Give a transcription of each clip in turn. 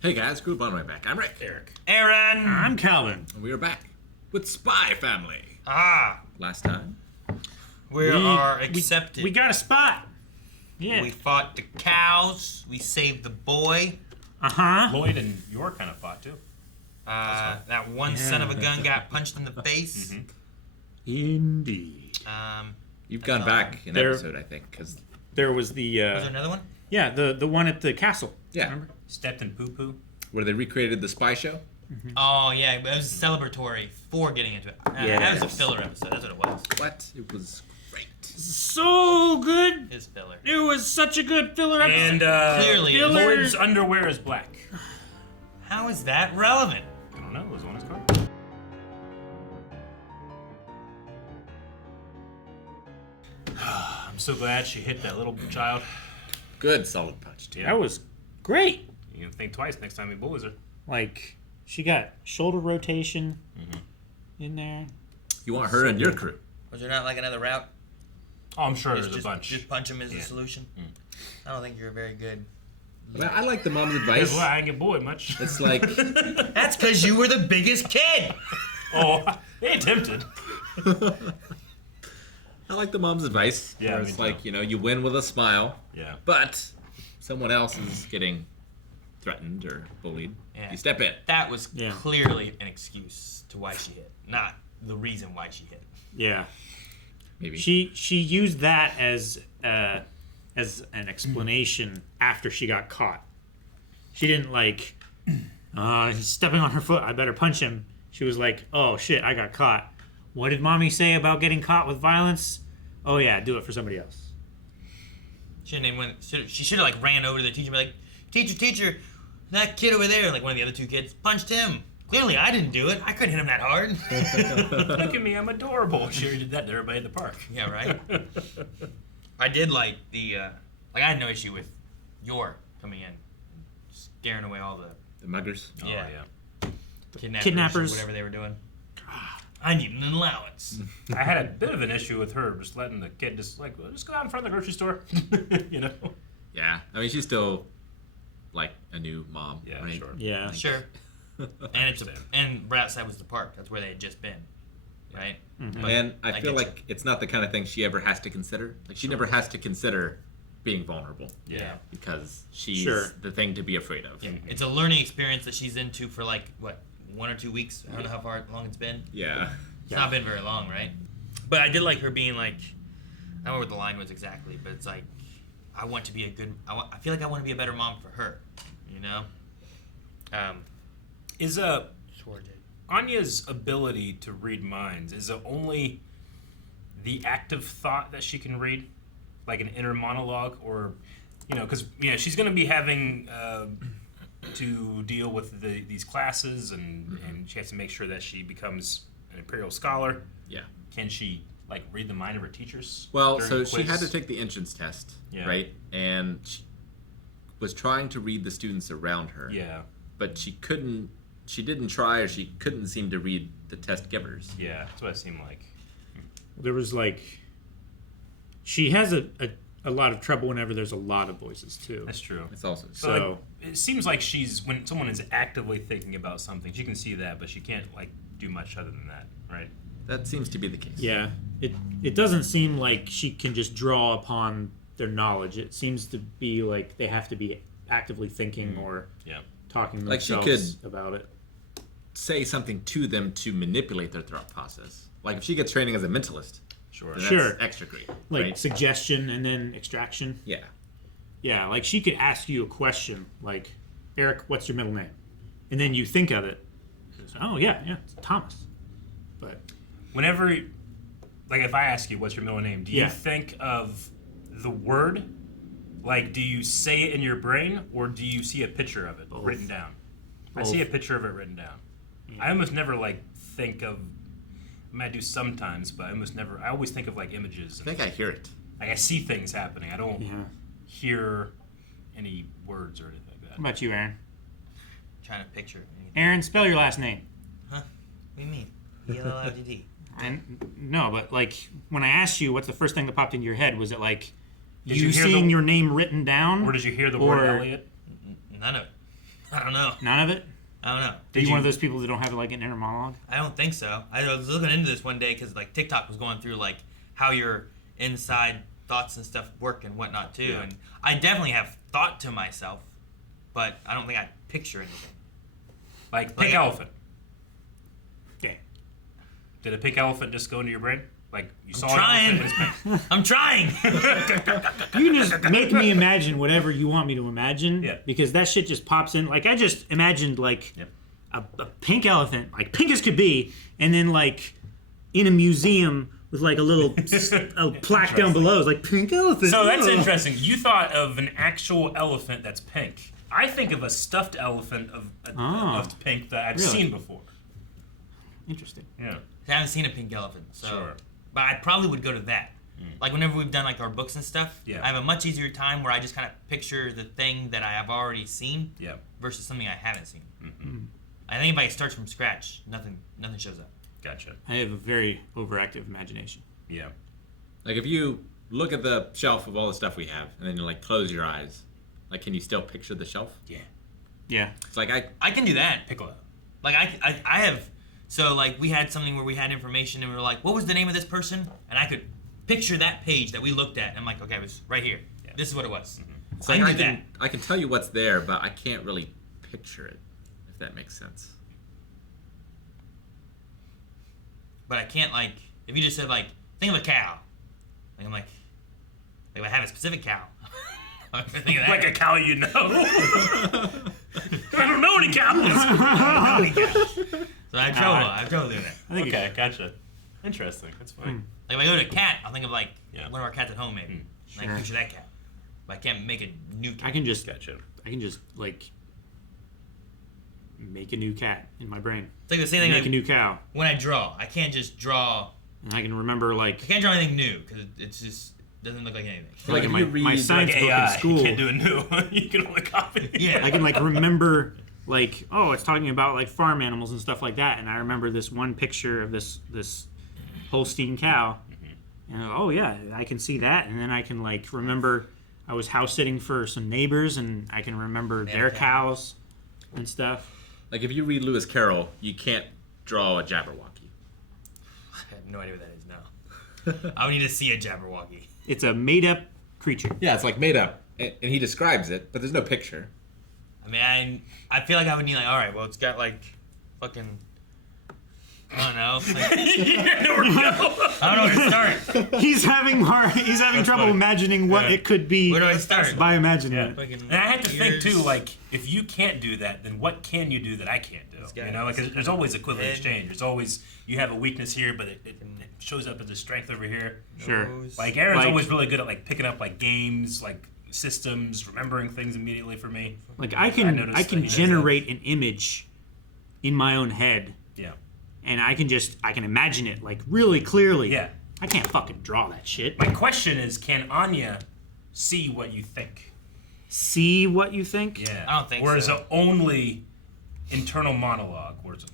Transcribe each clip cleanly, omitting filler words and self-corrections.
Hey guys, group on my back. I'm Rick. Eric. Aaron! I'm Calvin. And we are back with Spy Family. Last time. We are accepted. We got a spot. Yeah. We fought the cows. We saved the boy. Lloyd and York kind of fought too. That one son of a gun got punched in the face. Indeed. You've gone back an episode, I think, because There was the... Was there another one? yeah, the one at the castle. Yeah. Remember? Stepped in poo-poo. where they recreated the spy show. Oh, yeah. It was celebratory for getting into it. That was a filler episode. That's what it was. What? It was great. So good. It was filler. It was such a good filler episode. And Clearly, filler. Lloyd's underwear is black. How is that relevant? I don't know. It was on his card. I'm so glad she hit that little child. Good solid punch, too. That was great. You can think twice next time you bullies her. Like, she got shoulder rotation in there. You want her and your crew. Was there not like another route? Oh, I'm sure there's a bunch. Just punch him is the solution? I don't think you're very good. I like the mom's That's advice. why I ain't get bullied much. It's like, That's because you were the biggest kid. Oh, they attempted. I like the mom's advice. Yeah, where me it's too. like, you win with a smile, Yeah. but someone else is getting threatened or bullied. Yeah. You step in. That was Yeah. clearly an excuse to why she hit, not the reason why she hit. Yeah. Maybe. She used that as an explanation after she got caught. She didn't like, he's stepping on her foot, I better punch him. She was like, oh shit, I got caught. What did mommy say about getting caught with violence? Oh yeah, do it for somebody else. She should have like ran over to the teacher and be like, teacher, that kid over there, like one of the other two kids, punched him. Clearly I didn't do it. I couldn't hit him that hard. Look at me, I'm adorable. She already did that to everybody at the park. Yeah, right? I did like the, I had no issue with York coming in, scaring away all The muggers. yeah. Oh, yeah. Or Kidnappers. whatever they were doing. I need an allowance. I had a bit of an issue with her just letting the kid just go out in front of the grocery store. You know? Yeah. I mean, she's still like a new mom. Yeah, right? sure. Yeah. Sure. And right outside was the park. That's where they had just been, right? Mm-hmm. But And I feel get like it's not the kind of thing she ever has to consider. Like, she never has to consider being vulnerable. Yeah. Because she's Sure. the thing to be afraid of. Yeah. It's a learning experience that she's into for like, what, 1 or 2 weeks? I don't know how long it's been. Yeah. It's not been very long, right? But I did like her being like, I don't know what the line was exactly, but it's like, I want to be a good, I feel like I want to be a better mom for her, you know? Is Sure did. Anya's ability to read minds, is it only the active thought that she can read? Like an inner monologue? Or, because, she's going to be having to deal with these classes, and she has to make sure that she becomes an Imperial Scholar. Yeah. Can she, read the mind of her teachers? Well, during so the she quiz? had to take the entrance test, Yeah. right? And she was trying to read the students around her. Yeah, But she didn't try, or she couldn't seem to read the test givers. yeah, that's what it seemed like. There was she has a lot of trouble whenever there's a lot of voices too. That's true. It's also So it seems like when someone is actively thinking about something, she can see that, but she can't do much other than that, right? that seems to be the case. Yeah. It doesn't seem like she can just draw upon their knowledge. It seems to be like they have to be actively thinking or Yeah. talking Like she themselves could- about it. Say something to them to manipulate their thought process. Like if she gets training as a mentalist, Sure. then that's Sure. extra great. Like right? suggestion and then extraction. Yeah. Yeah, like she could ask you a question like, Eric, what's your middle name? And then you think of it. Oh, yeah, it's Thomas. But Whenever, if I ask you what's your middle name, do you Yeah. think of the word? Do you say it in your brain, or do you see a picture of it written down? I see a picture of it written down. Yeah. I almost never think of. I might do sometimes, but I almost never. I always think of images. I think I hear it. I see things happening. I don't yeah. hear any words or anything like that. How about you, Aaron? Trying to picture anything. Aaron, spell your last name. Huh? What do you mean? E-L-L-I-G-T. And no, but when I asked you what's the first thing that popped into your head, was it Did you you hear seeing the- your name written down? Or did you hear the Or- word Elliot? None of it. I don't know. None of it? I don't know. Are you one of those people that don't have like an inner monologue? I don't think so. I was looking into this one day because like TikTok was going through like how your inside thoughts and stuff work and whatnot too, and I definitely have thought to myself, but I don't think I picture anything. Like pink elephant. Yeah. Did a pink elephant just go into your brain? Like you saw trying. an elephant? And it's pink. I'm trying. You can just make me imagine whatever you want me to imagine. Yeah. Because that shit just pops in. Like I just imagined like Yep. a pink elephant, like pink as could be, and then like in a museum with like a little a plaque down below. It's like pink elephant. So that's oh. interesting. You thought of an actual elephant that's pink. I think of a stuffed elephant of pink that I've Really? seen before. Interesting. Yeah. I haven't seen a pink elephant, so Sure. but I probably would go to that. Like whenever we've done like our books and stuff, Yeah. I have a much easier time where I just kind of picture the thing that I have already seen Yeah. versus something I haven't seen. Mm-hmm. I think if I start from scratch, nothing shows up. Gotcha. I have a very overactive imagination. Yeah. Like if you look at the shelf of all the stuff we have, and then you like close your eyes, like can you still picture the shelf? Yeah. Yeah. It's like I can do that. Piccolo. Like I have, so like we had something where we had information and we were like, what was the name of this person? And I could picture that page that we looked at. And I'm like, okay, it was right here. Yeah. This is what it was. It's I like knew that. I can tell you what's there, but I can't really picture it, if that makes sense. But I can't like, if you just said like, think of a cow. Like I'm like if I have a specific cow. I think of that. Like a cow you know. I don't know any cows. So I have trouble doing that. I think Okay, gotcha. Interesting. That's fine. Like if I go to a cat, I'll think of like Yeah. one of our cats at home maybe. Sure. Like picture that cat. But I can't make a new cat. I can just Gotcha. like make a new cat in my brain. It's like the same thing Make a like, new cow. when I draw. I can't just draw. And I can remember like I can't draw anything new because it's just doesn't look like anything. Like if my, you read my science book AI. in school. You can't do a new one. You can only copy. Yeah. I can like remember like, oh, it's talking about like farm animals and stuff like that, and I remember this one picture of this Holstein cow, and oh yeah, I can see that, and then I can like remember I was house sitting for some neighbors, and I can remember their okay. cows and stuff. Like if you read Lewis Carroll, you can't draw a Jabberwocky. I have no idea what that is now. I would need to see a Jabberwocky. It's a made up creature. Yeah, it's like made up, and he describes it, but there's no picture. I mean, I feel like I would need like, all right, well, it's got like fucking, I don't know. Like, I don't know where to start. He's having trouble funny. imagining what Yeah. it could be Where do I start? by imagining Yeah. it. Fucking And I had to think ears. too, like, if you can't do that, then what can you do that I can't do? guy You know, like, has there's always equivalent head. exchange. There's always, you have a weakness here, but it shows up as a strength over here. Sure. Nose. Like, Aaron's Like- always really good at, like, picking up, like, games, like, systems, remembering things immediately for me. Like I I can noticed I that can he does generate an image in my own head, Yeah. and I can imagine it like really clearly. Yeah. I can't fucking draw that shit. My question is, can Anya see what you think? See what you think? Yeah. I don't think or is so. it only internal monologue? Or is it,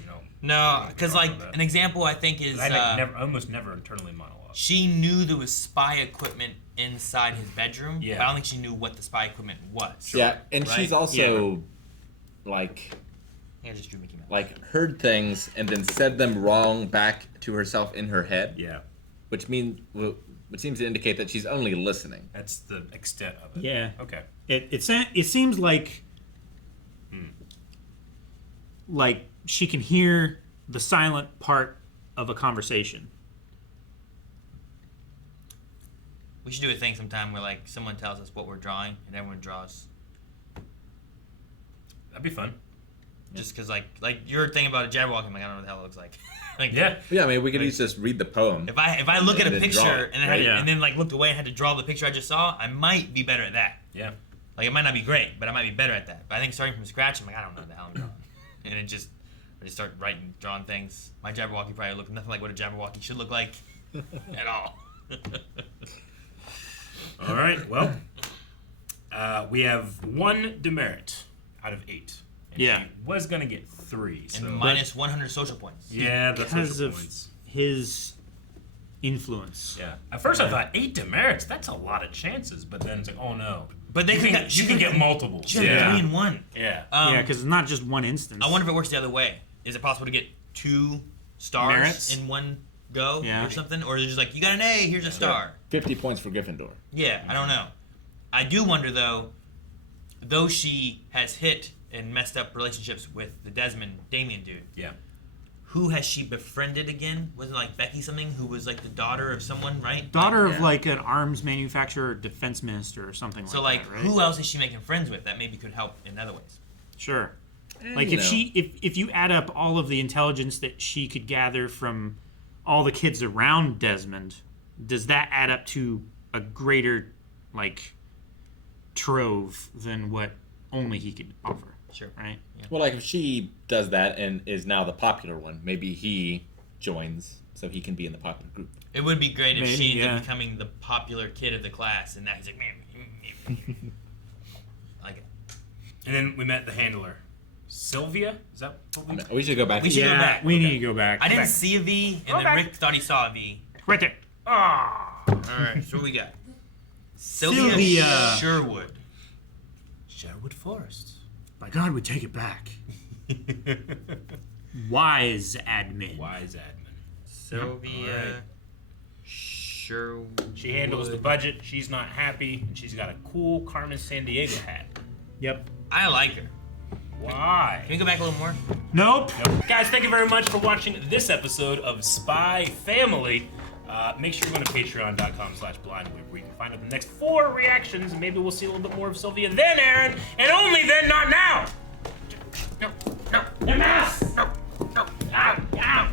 you know? No, because like about that. an example I think is I almost never internally monologue. she knew there was spy equipment inside his bedroom. Yeah. But I don't think she knew what the spy equipment was. Yeah, and Right? she's also like I think I just drew Mickey Mouse. like heard things and then said them wrong back to herself in her head, Yeah. which seems to indicate that she's only listening. That's the extent of it. Yeah. Okay. It seems like like she can hear the silent part of a conversation. We should do a thing sometime where like someone tells us what we're drawing and everyone draws. That'd be fun. Just because like your thing about a Jabberwocky, I'm like, I don't know what the hell it looks like. Like, Yeah. Yeah, I mean, we could each just read the poem. If I look at a And then draw picture it. and then Yeah. and then like looked away and had to draw the picture I just saw, I might be better at that. Yeah. Like it might not be great, but I might be better at that. But I think starting from scratch, I'm like, I don't know what the hell I'm drawing. And I just start writing, drawing things. My Jabberwocky probably looked nothing like what a Jabberwocky should look like at all. All right. Well, we have one demerit out of 8. And Yeah. She was gonna get 3. So And minus 100 social points. yeah, that's Because social of points. his influence. Yeah. At first, I thought 8 demerits. That's a lot of chances. But then it's like, oh no. But they You can get multiple. She got Yeah. 3 in 1. Yeah. Yeah, because it's not just one instance. I wonder if it works the other way. Is it possible to get 2 stars Merits? in one go Yeah. or something? Or is it just like, you got an A, here's a star? 50 points for Gryffindor. Yeah, I don't know. I do wonder, though she has hit and messed up relationships with the Damien dude, Yeah. who has she befriended again? Was it like Becky something, who was like the daughter of someone, right? Daughter Yeah. of like an arms manufacturer, or defense minister, or something So, like like, that, right? who else is she making friends with that maybe could help in other ways? Sure. Like you if know. she if you add up all of the intelligence that she could gather from all the kids around Desmond, does that add up to a greater like trove than what only he could offer? Sure. Right? Well, like if she does that and is now the popular one, maybe he joins so he can be in the popular group. It would be great if Maybe, she ended yeah. up becoming the popular kid of the class, and now he's like, man. I like it. And then we met the handler, Sylvia. Is that what we? We should go back. We to should go Yeah, back. we Okay. need to go back. I didn't Back. see a V, and then back. Rick thought he saw a V. Right there. Ah. All right, so what we got? Sylvia Sylvia. Sherwood. Sherwood Forest. By God, we take it back. Wise admin. Wise admin. Sylvia Alright. Sherwood. She handles the budget. She's not happy, and she's got a cool Carmen Sandiego hat. Yep. I like her. Why? Can we go back a little more? Nope. Guys, thank you very much for watching this episode of Spy Family. Make sure you're going to patreon.com/blindwave where you can find out the next 4 reactions, and maybe we'll see a little bit more of Sylvia then, Aaron, and only then, not now. No, no, no, no, no, no, ow, ow.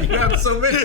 You have so many.